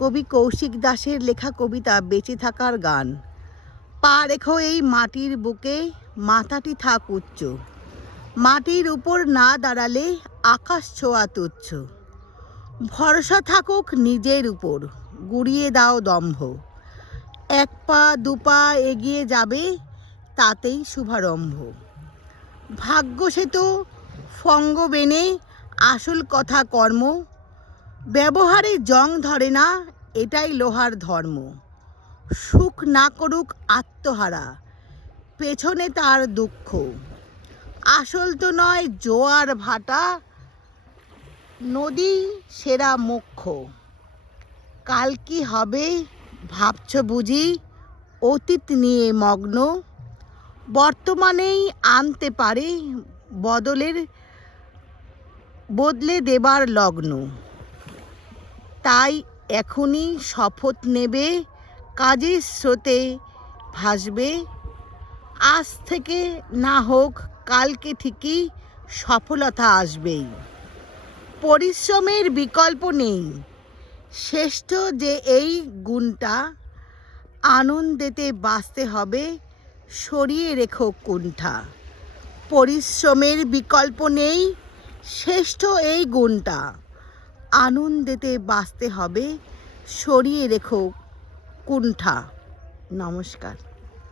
কবি কৌশিক দাসের লেখা কবিতা বেঁচে থাকার গান। পা রেখো এই মাটির বুকে, মাথাটি থাক উচ্চ, মাটির উপর না দাঁড়ালে আকাশ ছোঁয়া তুচ্ছ। ভরসা থাকুক নিজের উপর, গুড়িয়ে দাও দম্ভ, এক পা দুপা এগিয়ে যাবে তাতেই শুভারম্ভ। ভাগ্য সে তো ফঙ্গ বেনে, আসল কথা কর্ম, ব্যবহারে জং ধরে না, এটাই লোহার ধর্ম। সুখ না করুক আত্মহারা, পেছনে তার দুঃখ, আসল তো নয় জোয়ার ভাটা, নদী সেরা মুখ্য। কাল কি হবে ভাবছ বুঝি, অতীত নিয়ে মগ্ন, বর্তমানেই আনতে পারে বদলে দেবার লগ্ন। তাই এখনই শপথ নেবে, কাজের স্রোতে ভাসবে, আজ থেকে না হোক কালকে ঠিকই সফলতা আসবেই। পরিশ্রমের বিকল্প নেই, শ্রেষ্ঠ যে এই গুণটা, আনন্দেতে বাঁচতে হবে, সরিয়ে রেখো কুণ্ঠা। পরিশ্রমের বিকল্প নেই, শ্রেষ্ঠ এই গুণটা, আনন্দেতে বাঁচতে হবে, সরিয়ে রেখো কুণ্ঠা। নমস্কার।